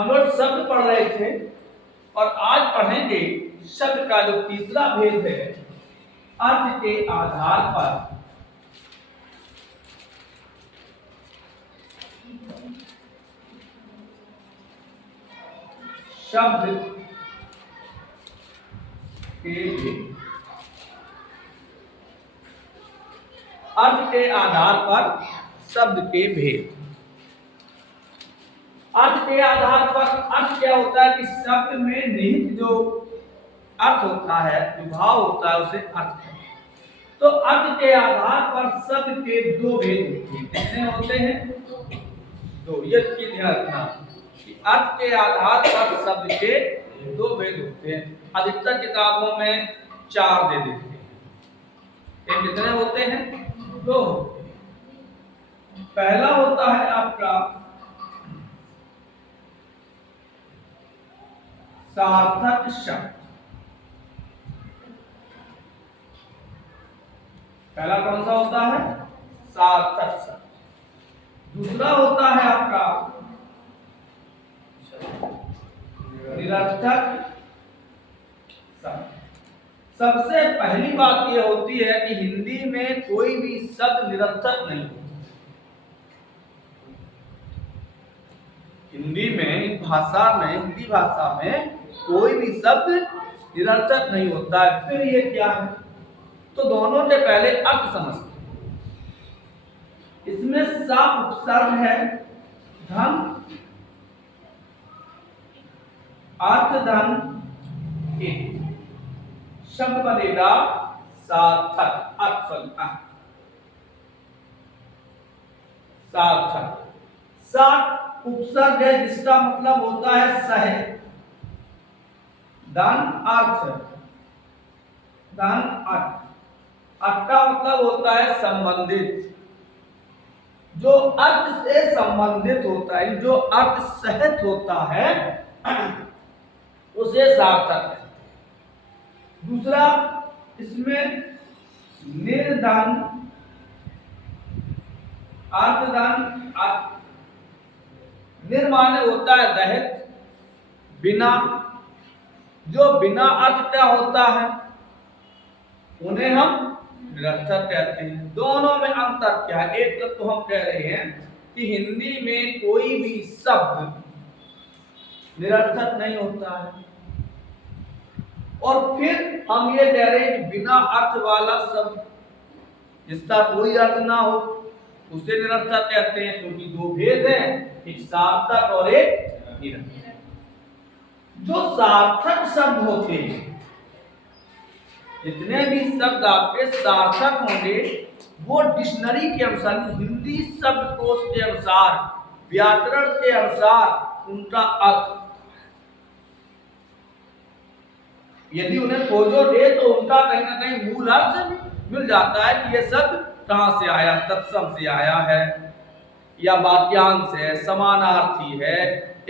हम लोग शब्द पढ़ रहे थे और आज पढ़ेंगे शब्द का जो तीसरा भेद है, अर्थ के आधार पर। शब्द के भेद, अर्थ के आधार पर शब्द के भेद। अर्थ के आधार पर अर्थ क्या होता है कि शब्द में निहित जो अर्थ होता है, जो भाव होता है, उसे अर्थ है। तो अर्थ के आधार पर शब्द के दो भेद होते हैं। कितने होते हैं? दो। ये चीज ध्यान रखना कि अर्थ के आधार पर शब्द के दो भेद होते हैं। अधिकतर किताबों में 4 दे देते हैं। ये कितने होते हैं? 2 होते हैं। पहला होता है आपका सार्थक शब्द। पहला कौन सा होता है? सार्थक शब्द। दूसरा होता है आपका निरर्थक शब्द। सबसे पहली बात यह होती है कि हिंदी में कोई भी शब्द निरर्थक नहीं होता। हिंदी भाषा में कोई भी शब्द निरर्थक नहीं होता है। फिर ये क्या है? तो दोनों के पहले अर्थ समझते हैं। इसमें सा उपसर्ग है, धन, अर्थ धन एक शब्द बनेगा सार्थक। सार्थक सात उपसर्ग है जिसका मतलब होता है सह। धन अर्थ, धन अर्थ, अर्थ का मतलब होता है संबंधित। जो अर्थ से संबंधित होता है, जो अर्थ सहित होता है, उसे सार्थक है। दूसरा, इसमें निर्धन, अर्थधन, निर्माने होता है रहित, बिना। जो बिना अर्थ का होता है उन्हें हम निरर्थक कहते हैं। दोनों में अंतर क्या है? एक तो हम कह रहे हैं कि हिंदी में कोई भी शब्द निरर्थक नहीं होता है, और फिर हम ये कह रहे हैं कि बिना अर्थ वाला शब्द जिसका कोई अर्थ ना हो उसे निरर्थक कहते हैं। क्योंकि दो भेद हैं, एक सार्थक और एक निरर्थक। जो सार्थक शब्द होते हैं, जितने भी शब्द आपके सार्थक होंगे, वो डिक्शनरी के अनुसार, हिंदी शब्दकोश के अनुसार, व्याकरण के अनुसार उनका अर्थ, यदि उन्हें खोजो दे तो उनका कहीं ना कहीं मूल अर्थ मिल जाता है कि यह शब्द कहां से आया, तत्सम से आया है, या वाक्यांश है, समानार्थी है,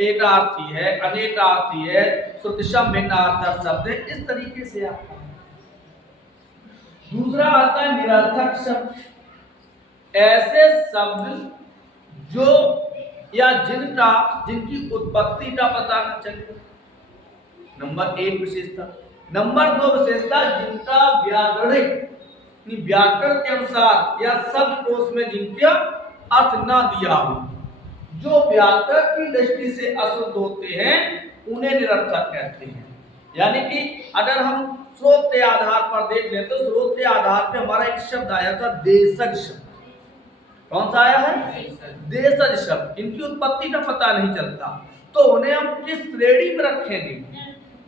एकार्थी है, अनेकार्थी है, श्रुतिशम भिन्नार्थक शब्द है। इस तरीके से आता है। दूसरा आता है निरर्थक शब्द। ऐसे शब्द जो या जिनकी उत्पत्ति का पता न चले। नंबर 1 विशेषता। नंबर 2 विशेषता, जिनका व्याकरण के अनुसार या शब्दकोश में जिनका अर्थ न दिया हो, जो व्याकरण की दृष्टि से अशुद्ध होते हैं, उन्हें निरर्थक कहते हैं। यानी कि अगर हम स्रोत के आधार पर देख लें तो स्रोत के आधार पर हमारा एक शब्द आया था देशज शब्द। कौन सा आया है? देशज शब्द। इनकी उत्पत्ति का पता नहीं चलता, तो उन्हें हम किस श्रेणी में रखेंगे?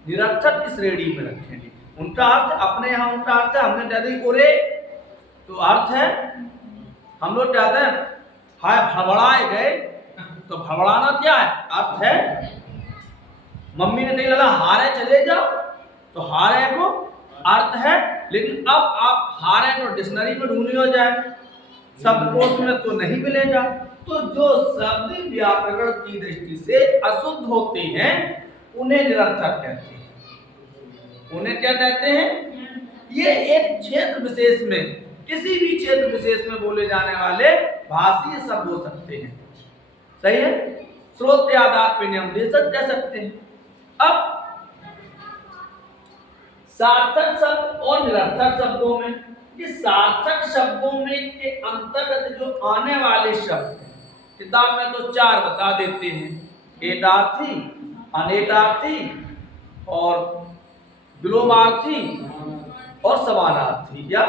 निरर्थक की श्रेणी में रखेंगे। उनका अर्थ अपने यहाँ उनका अर्थ है, हमने कह दी ओरे तो अर्थ है, हम लोग कहते हैं हाय भड़बड़ाए गए, तो भड़बड़ाना क्या है? अर्थ है। मम्मी ने कही लगा हारे चले जाओ, तो हारे को अर्थ है। लेकिन अब आप हारे को डिक्शनरी में ढूंढनी हो जाए, शब्दकोश में तो नहीं मिलेगा। तो जो शब्द व्याकरण की दृष्टि से अशुद्ध होते हैं उन्हें निरर्थक कहते हैं। उन्हें क्या कहते हैं? ये एक क्षेत्र विशेष में, किसी भी क्षेत्र विशेष में बोले जाने वाले भाषीय शब्द हो सकते हैं। सही है? स्रोत के आधार पर हम दे सकते हैं। अब सार्थक शब्द और निरर्थक शब्दों में, कि सार्थक शब्दों में के अंतर्गत जो आने वाले शब्द हैं, किताब में तो 4 बता देते हैं, एकार्थी, अनेकार्थी और विलोमार्थी और समानार्थी, या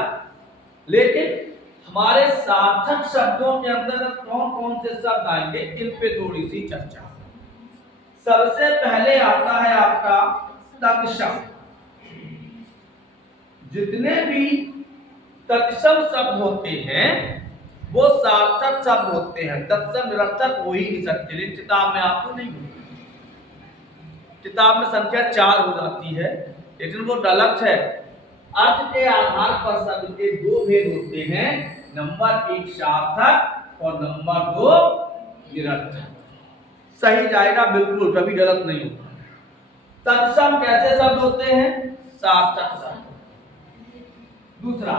लेकिन हमारे सार्थक शब्दों के अंतर्गत कौन कौन से शब्द आएंगे, इन पे थोड़ी सी चर्चा। सबसे पहले आता है आपका तत्सम। जितने भी तत्सम शब्द होते हैं वो सार्थक शब्द होते हैं, तत्सम निरर्थक हो ही नहीं सकते, लेकिन किताब में आपको नहीं मिलेगा। किताब में संख्या 4 हो जाती है, लेकिन वो गलत है। अर्थ के आधार पर शब्द के 2 भेद होते हैं, नंबर 1 सार्थक और नंबर 2 निरर्थक। सही जाएगा बिल्कुल, कभी गलत नहीं होगा। तत्सम कैसे शब्द होते हैं, सार्थक शब्द। दूसरा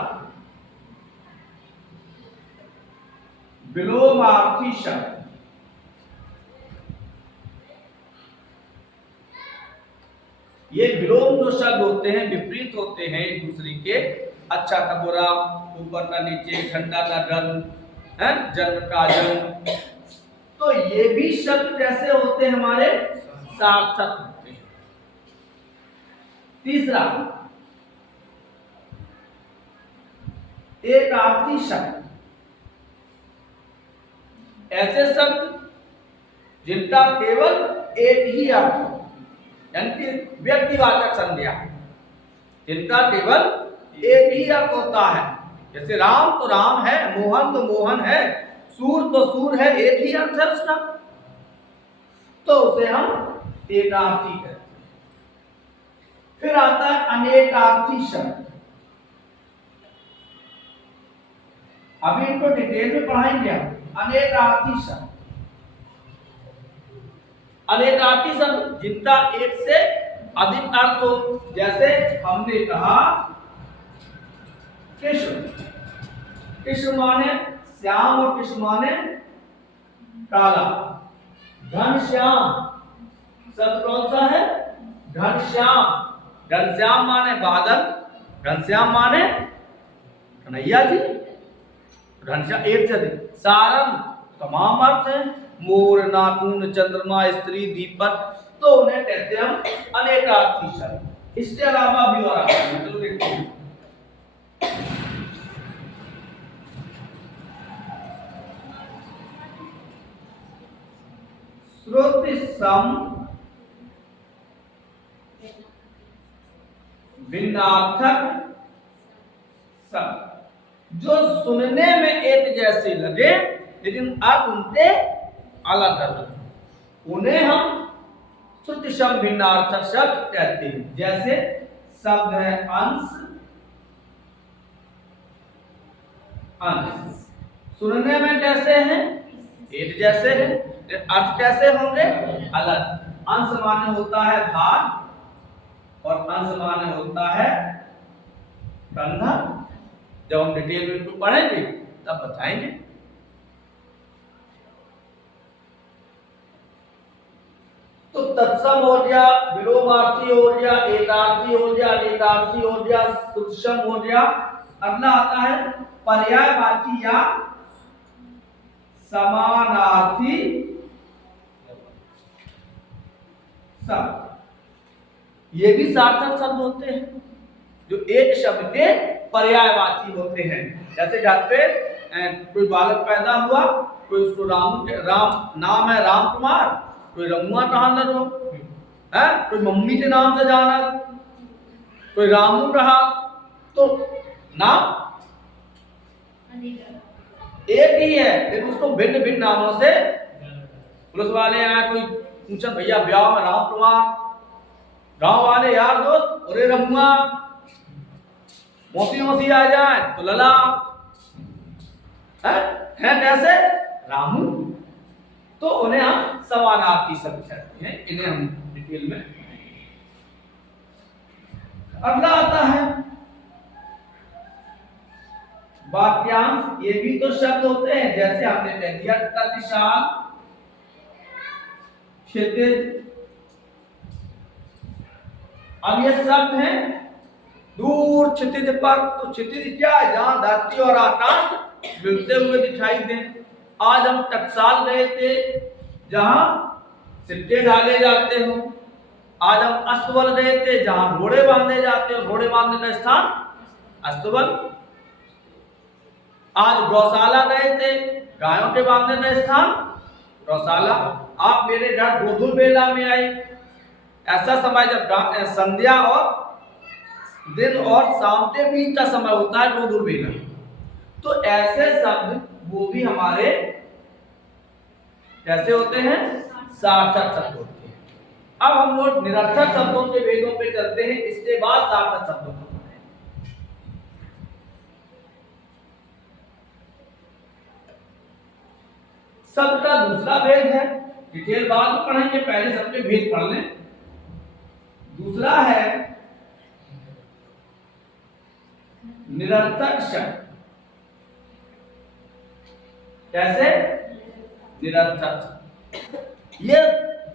विलोमार्थी शब्द। ये विलोम जो शब्द होते हैं विपरीत होते हैं एक दूसरे के, अच्छा का बुरा, ऊपर का नीचे, ठंडा का गर्म, जन्म का जन्म, तो ये भी शब्द कैसे होते हैं, हमारे सार्थक होते हैं। तीसरा एकार्थी शब्द, ऐसे शब्द जिनका केवल एक ही अर्थ हो, यानी कि व्यक्तिवाचक संज्ञा, जिनका केवल एक ही अर्थ होता है। जैसे राम तो राम है, मोहन तो मोहन है, सूर तो सूर है, एक ही अर्थ है उसका, तो उसे हम एकार्थी कहते हैं। फिर आता है अनेकार्थी शब्द। अभी इनको डिटेल में पढ़ाएंगे हम। अनेकार्थी शब्द, अनेकार्थी शब्द जिनका एक से अधिक अर्थ हो, जैसे हमने कहा कृष्ण, कृष्ण माने श्याम और कृष्ण माने काला। घनश्याम शब्द कौन सा है, घनश्याम। घनश्याम माने बादल, घनश्याम माने कन्हैया जी, घनश्याम एक से अधिक। सारंग तमाम अर्थ है, मोर, नाखून, चंद्रमा, स्त्री, दीपक, तो उन्हें कहते हैं हम अनेकार्थी शब्द। इसके अलावा भी और आते हैं, चलो देखते हैं। श्रुति सम भिन्नार्थक शब्द, जो सुनने में एक जैसे लगे लेकिन अर्थ उनके अलग अलग, उन्हें हम श्रुति सम भिन्नार्थक शब्द कहते हैं। जैसे शब्द है अंश, अंश सुनने में कैसे हैं, एक जैसे हैं, अर्थ कैसे होंगे, अलग। अंश माने होता है भाग और अंश माने होता है कंधा। जब हम डिटेल में इनको पढ़ेंगे तब बताएंगे। तो तत्सम हो गया, विलोमार्थी हो गया, एकार्थी हो गया, अनेकार्थी हो गया, सूक्ष्म हो गया। अगला आता है पर्यायवाची या समानार्थी शब्द। ये भी सार्थक शब्द होते हैं जो एक शब्द के पर्यायवाची होते हैं। जैसे घर पे कोई बालक पैदा हुआ, कोई उसको राम नाम है राम कुमार, कोई रमुआ कहा लो है, कोई मम्मी के नाम से जाना, कोई रामू रहा, तो नाम एक ही है लेकिन उसको भिन्न भिन्न नामों से। पुलिस वाले आए, कोई पूछा भैया ब्याह में राम कुमार, गांव वाले यार दोस्त अरे रमुआ, मौसी मौसी आ जाए तो लला है कैसे रामू, तो उन्हें हम समानार्थी शब्द कहते हैं। इन्हें हम डिटेल में। अगला आता है वाक्यांश। ये भी तो शब्द होते हैं, जैसे हमने कह दिया तत्शाल, क्षितिज। अब ये शब्द है दूर क्षितिज पर, तो क्षितिज क्या है? जहां धरती और आकाश मिलते हुए दिखाई दे। आज हम टकसाल गए थे जहां सिट्टे डाले जाते हो। आज हम अस्तबल गए थे जहां घोड़े बांधे जाते हो, घोड़े बांधने का स्थान अस्तबल। आज गौशाला गए थे, गायों के बांधने का स्थान गौशाला। आप मेरे घर गोधुल बेला में आए, ऐसा समय जब संध्या और दिन और शाम के बीच का समय होता है गोधुल बेला। तो ऐसे शब्द वो भी हमारे कैसे होते हैं? सार्थक शब्द होते हैं। अब हम लोग निरर्थक शब्दों के भेदों पे चलते हैं, इसके बाद सार्थक शब्दों को पढ़ेंगे। शब्द का दूसरा भेद है, डिटेल बाद में पढ़ेंगे, पहले सबके भेद पढ़ लें। दूसरा है निरर्थक शब्द। कैसे? निरर्थक शब्द ये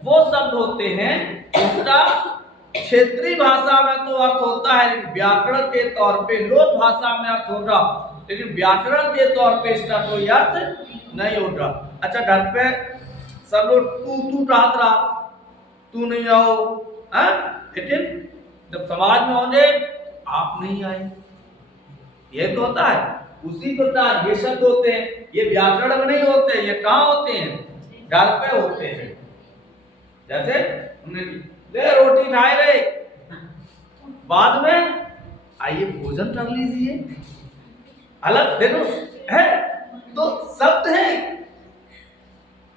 वो शब्द होते हैं जिसका क्षेत्रीय भाषा में तो अर्थ होता है, लेकिन व्याकरण के तौर पे लोक भाषा में अर्थ होगा, लेकिन व्याकरण के तौर पे इसका कोई अर्थ नहीं होगा। अच्छा, घर पे सब लोग तू रहा, तू नहीं आओ, लेकिन जब समाज में होंगे आप नहीं आए, ये तो होता है। उसी प्रकार ये शब्द होते हैं, ये व्याकरण में नहीं होते, ये कहाँ होते हैं? घर पे होते हैं। जैसे ले रोटी खाए रहे, बाद में आइए भोजन कर लीजिए, अलग देखो है। तो शब्द है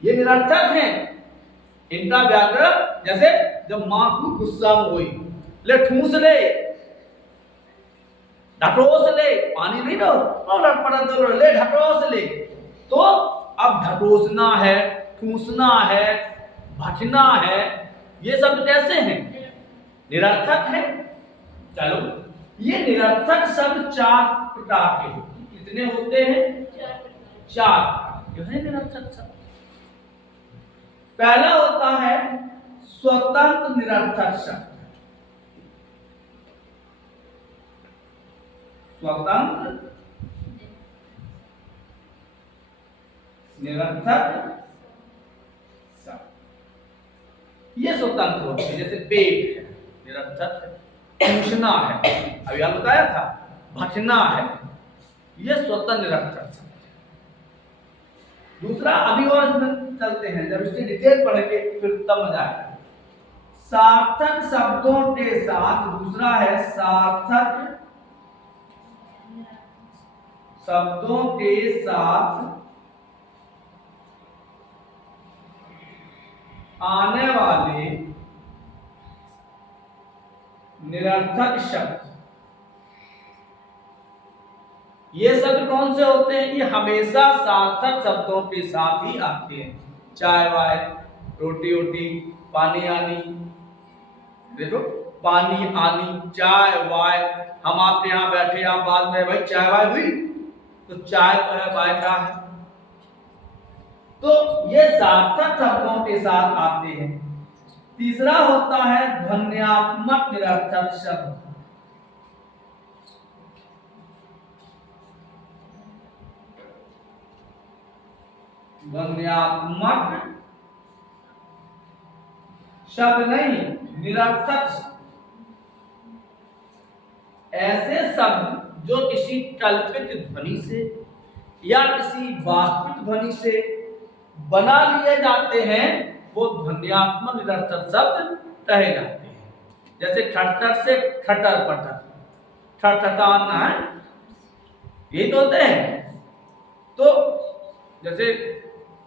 ये निरर्थक है, इनका व्याकरण। जैसे जब मां को गुस्सा में हुई, ले ठूस ले, ढटोस ले, पानी नहीं दो, ले ढटोस ले। तो अब ढटोसना है, ठूसना है, भटना है, ये शब्द कैसे हैं? निरर्थक है। चलो, ये निरर्थक शब्द 4 प्रकार के होते हैं। कितने होते हैं? 4 जो है निरर्थक शब्द। पहला होता है स्वतंत्र निरर्थक शब्द। स्वतंत्र निरर्थक शब्द, ये स्वतंत्र होते हैं। जैसे पेट है, निरर्थक है। पूछना है, अभी आप बताया था, भटना है, ये स्वतंत्र निरर्थक शब्द है। दूसरा, अभी और इसमें चलते हैं, जब इसकी डिटेल पढ़ेंगे फिर तब मजा आएगा। सार्थक शब्दों के साथ दूसरा है सार्थक शब्दों के साथ आने वाले निरर्थक शब्द। ये शब्द कौन से होते हैं? ये हमेशा सार्थक शब्दों के साथ ही आते हैं। चाय वाय, रोटी ओटी, पानी आनी, देखो पानी आनी, चाय वाय। हम आपके यहाँ बैठे, आप बाद में भाई चाय वाय हुई, तो चाय तो है, वाय का है। तो ये सार्थक शब्दों के साथ आते हैं। तीसरा होता है ध्वन्यात्मक निरर्थक शब्द। ध्वन्यात्मक शब्द नहीं, निरर्थक शब्द। ऐसे शब्द जो किसी कल्पित ध्वनि से या किसी वास्तविक ध्वनि से बना लिए जाते हैं, वो ध्वन्यात्मक निरर्थक शब्द कहे जाते हैं। जैसे ठट्टर से ठटर पटर, ठटठाना है, ये तो होते हैं। तो जैसे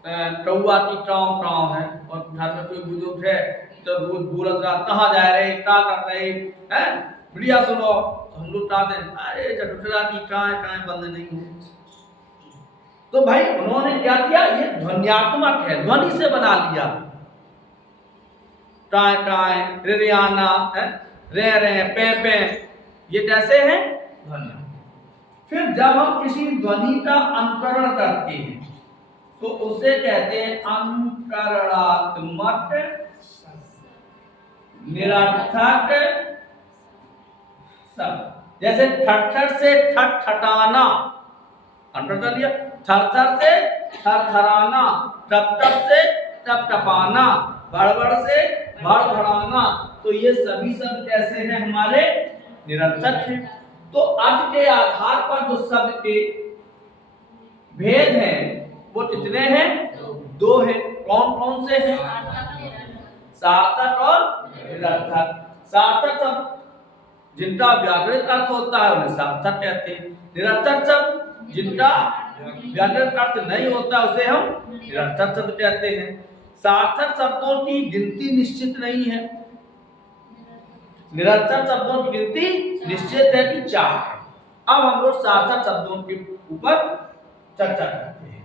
कौआ की काँव काँव है, और घर में कोई बुजुर्ग है तो रोज बोलत रहा, कहाँ जा रहे, क्या कर रहे हैं, बढ़िया सुनो, तो हम लोग कहते हैं अरे चटुटरा की काँ बंद नहीं हो। तो भाई उन्होंने क्या किया? ये ध्वन्यात्मक है, ध्वनि से बना लिया। टाय टाय, रियाना है, रे पे पे, ये कैसे है? ध्वनि। फिर जब हम किसी ध्वनि का अनुकरण करते हैं तो उसे कहते हैं अनुकरणात्मक निरर्थक शब्द। जैसे ठट से ठटाना, अंतर कर लिया। थर से थराना, टप से टपाना, बड़बड़ से भड़बड़ाना। तो ये सभी शब्द कैसे हैं? हमारे निरर्थक हैं। तो अर्थ के आधार पर जो शब्द के भेद हैं वो कितने हैं? दो हैं। कौन कौन से हैं? सार्थक और निरर्थक। सार्थक शब्द जिनका व्याकरणिक अर्थ होता है उन्हें सार्थक कहते हैं। निरर्थक शब्द जिनका व्याकरणिक अर्थ नहीं होता उसे हम निरर्थक शब्द कहते हैं। सार्थक शब्दों की गिनती निश्चित नहीं है, निरर्थक शब्दों की गिनती निश्चित है कि 4 है। अब हम लोग सार्थक शब्दों के ऊपर चर्चा करते हैं।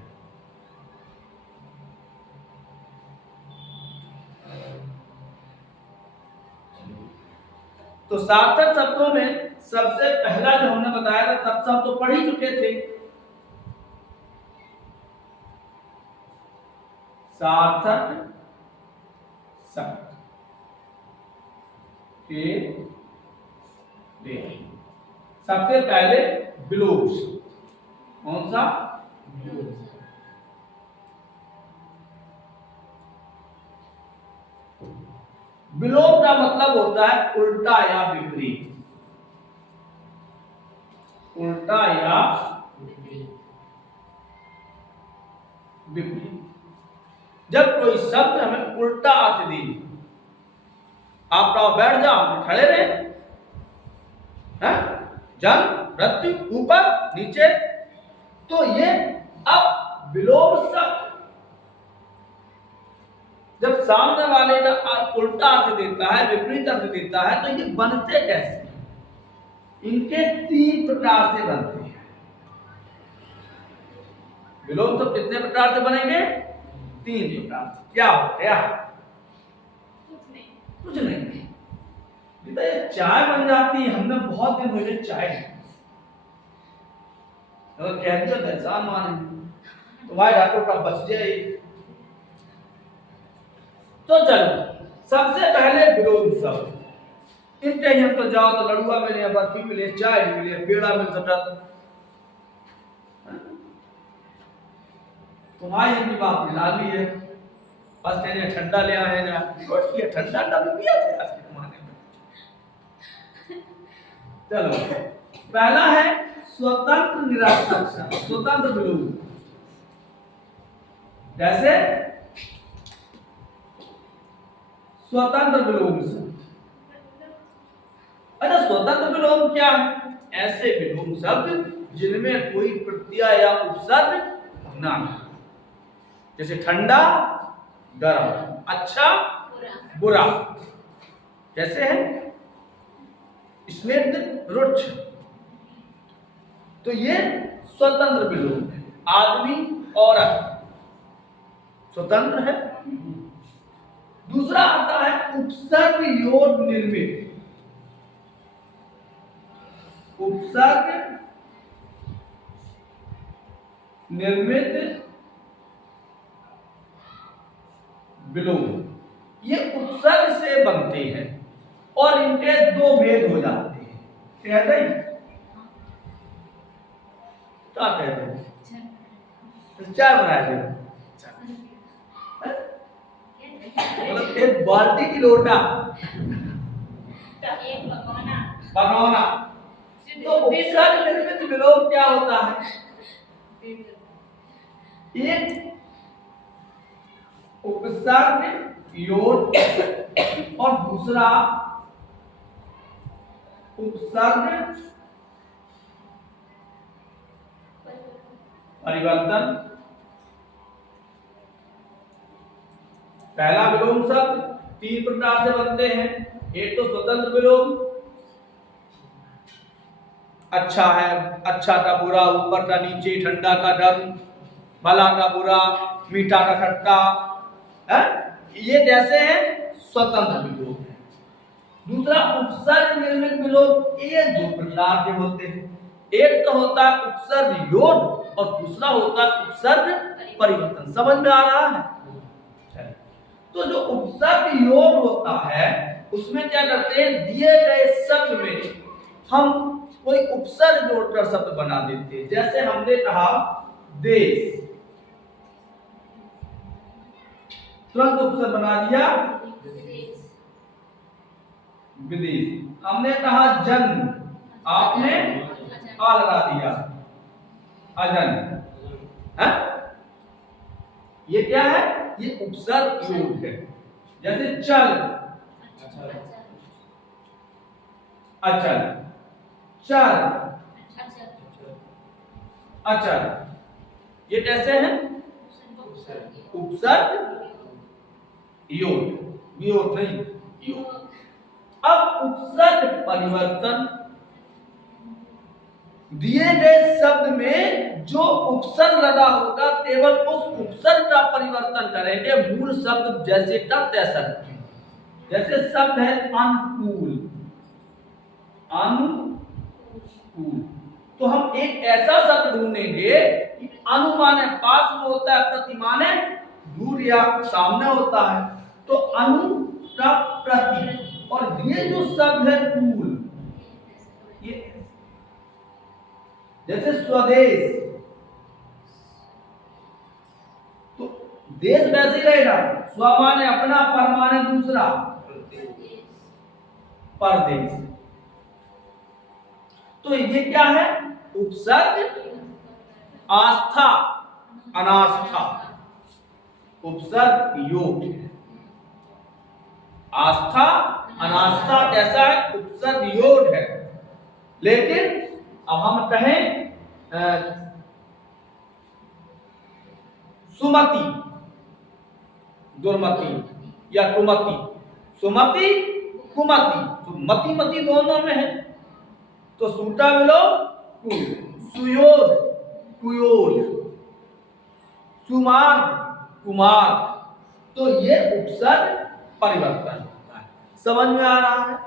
तो सार्थक शब्दों में सबसे पहला जो हमने बताया था तब सब तो पढ़ ही चुके थे। सार्थक शब्द के सबसे पहले विलोम शब्द। कौन सा? विलोम का मतलब होता है उल्टा या विपरीत। उल्टा या विपरीत। जब कोई शब्द हमें उल्टा अर्थ दे, आप बैठ जाओ, खड़े रहे, जन्म मृत्यु ऊपर नीचे, तो ये अब विलोम शब्द जब सामने वाले का उल्टा अर्थ देता है, विपरीत अर्थ देता है, तो ये बनते कैसे? इनके 3 प्रकार से बनते हैं। विलोम शब्द कितने प्रकार से बनेंगे? 3 प्रकार से। क्या हो गया? कुछ नहीं। ये चाय बन जाती है। हमने बहुत दिन हो गए चाय अगर कह दिया एहसान माने तुम्हारे हाथों का बच जाए। तो चलो सबसे पहले विलोम शब्द। इनके ही हम तो जाओ तो लड़ुआ मिले, बर्फी मिले, चाय मिले, पेड़ा मिल सकता। तुम्हारी इनकी बात मिला ली है, बस कहने ठंडा ले आए ना, ठंडा भी पिया था आज के जमाने में। चलो पहला है स्वतंत्र निरर्थक शब्द, स्वतंत्र विलोम। जैसे स्वतंत्र विलोम शब्द। अच्छा, स्वतंत्र विलोम क्या है? ऐसे विलोम शब्द जिनमें कोई प्रत्यय या उपसर्ग ना हो। जैसे ठंडा गर्म, अच्छा बुरा। कैसे है? स्निग्ध रुक्ष। तो ये स्वतंत्र विलोम है। आदमी औरत स्वतंत्र है। दूसरा आता है उपसर्ग योग निर्मित। उपसर्ग निर्मित विलोम। ये उपसर्ग से बनते हैं और इनके 2 भेद हो जाते हैं। कहते हैं क्या कहते हैं? चाय बनाए थे, मतलब एक बाल्टी की लोटा भगोना। तो उपसर्ग निर्मित विलोम क्या होता है? एक उपसर्ग योग और दूसरा उपसर्ग परिवर्तन। पहला विलोम शब्द 3 प्रकार से बनते हैं। एक तो स्वतंत्र विलोम, अच्छा है, अच्छा का बुरा, ऊपर का नीचे, ठंडा का गर्म, भला का बुरा, मीठा का खट्टा है। ये कैसे है? स्वतंत्र विलोम है। दूसरा उपसर्ग निर्मित विलोम। ये 2 प्रकार के होते हैं। एक तो होता है उपसर्ग योग और दूसरा होता है उपसर्ग परिवर्तन। समझ में आ रहा है? तो जो उपसर्ग योग होता है उसमें क्या करते हैं, दिए गए शब्द में हम कोई उपसर्ग जोड़कर शब्द बना देते हैं। जैसे हमने कहा देश, तुरंत उपसर्ग बना दिया विदेश। हमने कहा जन, आपने आ लगा दिया अजन। है? ये क्या है, ये उपसर्ग योग है। जैसे चल, अचल, चल, अचल, ये कैसे हैं, उपसर्ग योग, वियोग नहीं, योग। अब उपसर्ग परिवर्तन, दिए गए शब्द में जो उपसर्ग लगा होगा केवल उस उपसर्ग का परिवर्तन करेंगे, मूल शब्द जैसे का तैसा। जैसे शब्द है अनुकूल, अनुकूल, तो हम एक ऐसा शब्द ढूंढेंगे कि अनु माने पास में होता है, प्रति माने दूर या सामने होता है, तो अनु का प्रति, और ये जो शब्द है कूल, ये जैसे स्वदेश, तो देश वैसे ही रहेगा, स्व माने अपना, पर माने दूसरा, परदेश। तो ये क्या है, उपसर्ग आस्था, अनास्था, उपसर्ग योग। आस्था अनास्था कैसा है, उपसर्ग योग है। लेकिन अब हम कहें सुमति, दुर्मति या कुमति, सुमति कुमति, तो मति मति दोनों में है, तो सूटा विलोम कुल, सुयोध कुयोध, सुमार्ग कुमार, तो ये उपसर्ग परिवर्तन होता है। समझ में आ रहा है?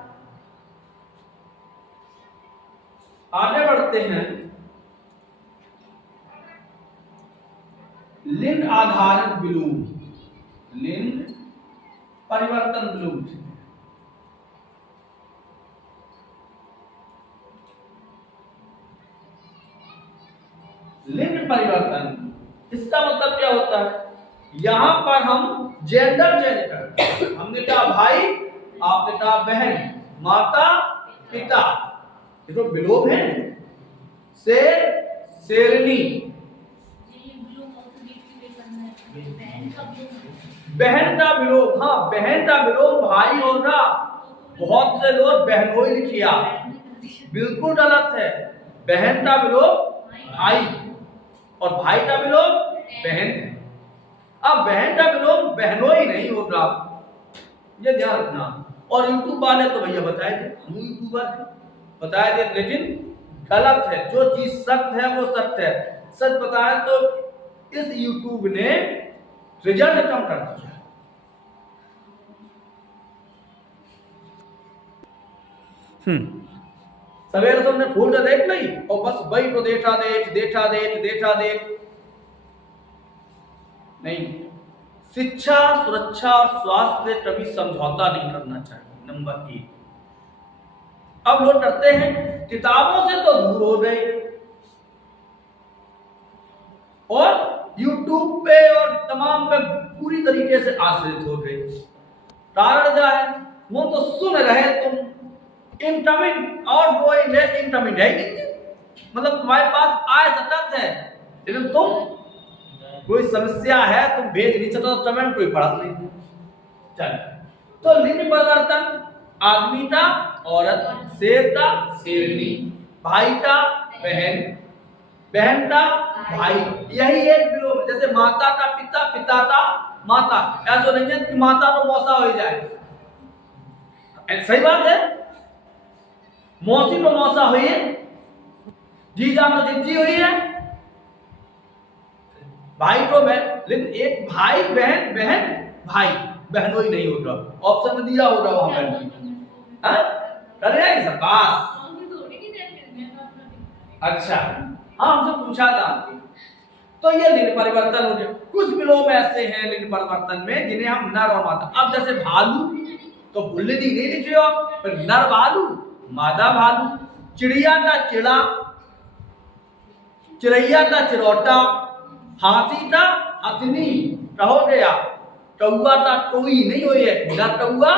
आगे बढ़ते हैं। लिंग आधारित विलोम, लिंग परिवर्तन विलोम। लिंग परिवर्तन, इसका मतलब क्या होता है, यहां पर हम जेंडर चेंज करते हैं। हमने कहा भाई, आपने कहा बहन, माता पिता, ये तो विलोम है। शेर शेरनी, बहन का विलोम, हाँ बहन का विलोम भाई होगा। बहुत से लोग बहनोई लिखिया, बिल्कुल गलत है। बहन का विलोम भाई और भाई का विलोम बहन है। अब बहन का विलोम बहनोई नहीं होगा, ये ध्यान रखना। और यूट्यूब वाले तो भैया बताए थे, हम यूट्यूबर हैं, बताए थे, लेकिन गलत है। जो चीज सत्य है वो सत्य है। सच बताए तो इस यूट्यूब ने रिजल्ट कम कर दिया। सवेरे तुमने फूल तो देख ली और बस वही तो देखा देख नहीं। शिक्षा, सुरक्षा और स्वास्थ्य से कभी समझौता नहीं करना चाहिए, नंबर 1। अब लोग करते हैं, किताबों से तो दूर हो गए और YouTube पे और तमाम पे पूरी तरीके से आश्रित हो गए। कारण क्या है, वो तो सुन रहे तुम, इनकमिंग और गोइंग है, इनकमिंग है ही नहीं, मतलब तुम्हारे पास आय सतत है, लेकिन तुम कोई समस्या है तुम भेज नहीं सकते, तो कमेंट कोई पढ़ा नहीं। चल, तो लिंग परिवर्तन, आदमी का औरत, शेर का शेरनी, भाई का बहन, बहन का भाई, यही एक विलोम। जैसे माता का पिता, पिता का माता, ऐसा नहीं है कि माता तो मौसा हो जाए, सही बात है, मौसी तो मौसा हुई है, जीजा तो जीजी हुई है, भाई तो बहन, लेकिन एक भाई बहन, बहन भाई, बहनोई नहीं होगा। ऑप्शन में दिया होगा वहां बहन, अच्छा हाँ, हमसे पूछा था। तो ये लिंग परिवर्तन हो गया। कुछ विलोम ऐसे हैं लिंग परिवर्तन में जिन्हें हम नर और मादा, अब जैसे भालू, तो बुल्लिनी नहीं लिखे हो, पर नर भालू, मादा भालू, चिड़िया का चिड़ा, चिड़ैया का चिरौटा, हाथी का हथनी, कहो गया, कौआ का टोई नहीं हुई है, नर कौआ,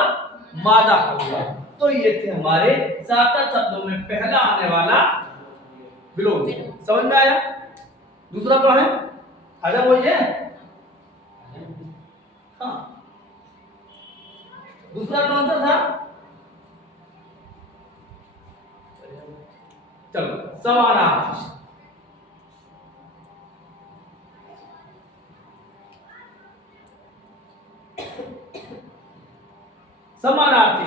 मादा कौआ। तो ये थे हमारे सार्थक शब्दों में पहला आने वाला विलोम। समझ में आया? दूसरा कौन है? आजा बोलिए। हाँ, दूसरा कौन सा था? चलो, समानार्थी। समानार्थी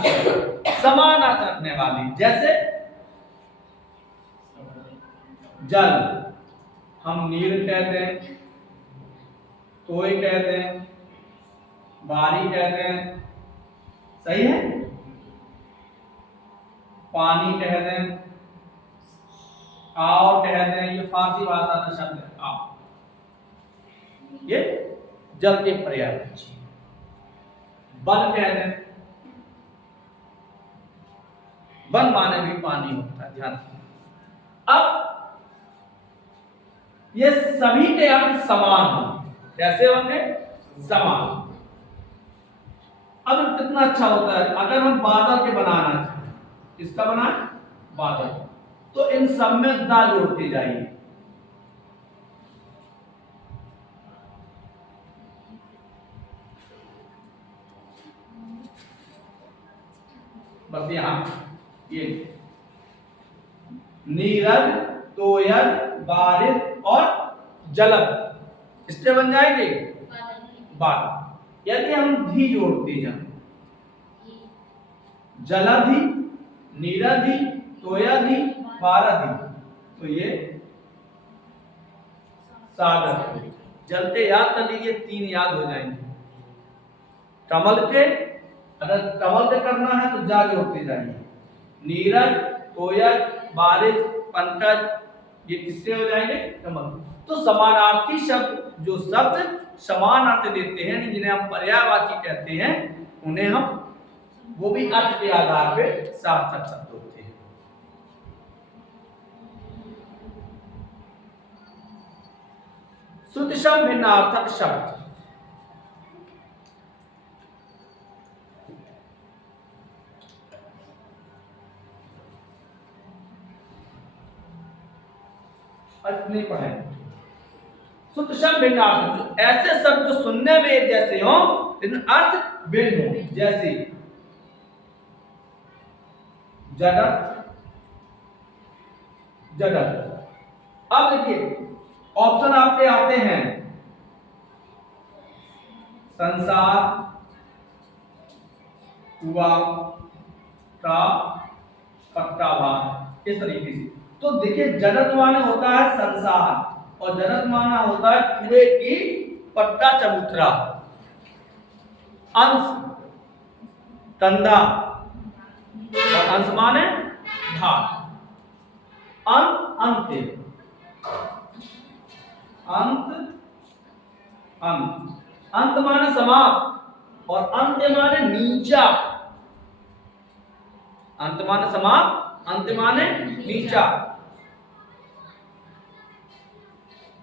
समान अर्थ रखने वाली, जैसे जल हम नीर कहते हैं, तोय कहते हैं, बारी कहते हैं, सही है? पानी कहते हैं, आओ कहते हैं, ये फारसी भाषा का शब्द है आओ, ये जल के पर्याय। बन कहते हैं, बन माने भी पानी होता है, ध्यान। अब ये सभी के अर्थ समान हो, कैसे होंगे? समान। अब कितना अच्छा होता है अगर हम बादल के बनाना चाहें, किसका बनाए? बादल, तो इन सब में दा जोड़ते जाइए। बस यहां ये नीरद, तोयद, बारिद और जलद, इससे बन जाएंगे बादल। यदि हम धी जोड़ते जाए, जलधि, नीरधि, तोयधि, बारधि, तो ये सागर। जलते याद कर लीजिए, 3 याद हो जाएंगे। कमल के, अगर कमल से करना है तो जा जोड़ते जाइए, नीरज, तोयद, बारिद, पंकज, ये किससे हो जाएंगे? कमल। तो समानार्थी शब्द, जो शब्द समान अर्थ देते हैं, जिन्हें हम पर्यायवाची कहते हैं, उन्हें हम, वो भी अर्थ के आधार पे सार्थक शब्द होते हैं। शुद्ध शब्द, भिन्नार्थक शब्द। अर्थ नहीं पढ़े। शुद्ध शब्द, भिन्नार्थक, ऐसे शब्द जो सुनने में एक जैसे हो लेकिन अर्थ भिन्न हो, जैसे जगत, जगत। अब देखिए ऑप्शन आपके आते हैं, संसार, हुआ, का, पक्का भाग, इस तरीके से। तो देखिए जगत माने होता है संसार और जगत माना होता है कुएं की पट्टा चबूतरा, अंश कंधा और अंश माने भाग, अंत, अंत, अंत, अंत माने समाप्त और अंत माने नीचा, अंत माने समाप्त, अंत माने नीचा।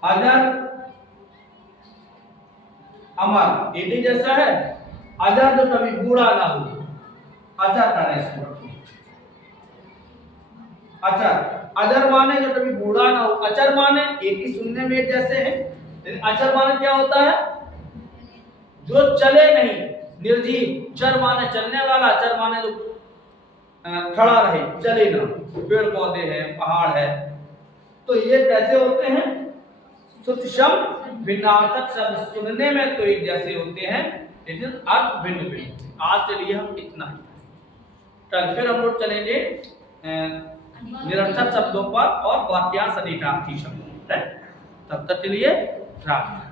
अजर, अमर, एक जैसा है। अजर जो कभी बूढ़ा ना हो, अजर का इसको। अच्छा, अजर माने जो कभी बूढ़ा ना हो, अचर माने एक ही सुनने में जैसे हैं, लेकिन अचर माने क्या होता है? जो चले नहीं, निर्जीव। चर माने चलने वाला, अचर माने जो खड़ा रहे, चले ना, पेड़ पौधे हैं, पहाड़ है। तो ये कैसे होते हैं? शुद्ध शब्द, भिन्नार्थक शब्द सुनने में तो एक जैसे होते हैं लेकिन अर्थ भिन्न भिन्न। आज के लिए हम इतना ही, कल फिर हम लोग चलेंगे निरर्थक शब्दों पर और वाक्यांश अधिकार्थी शब्दों पर। तब तक के लिए राधे।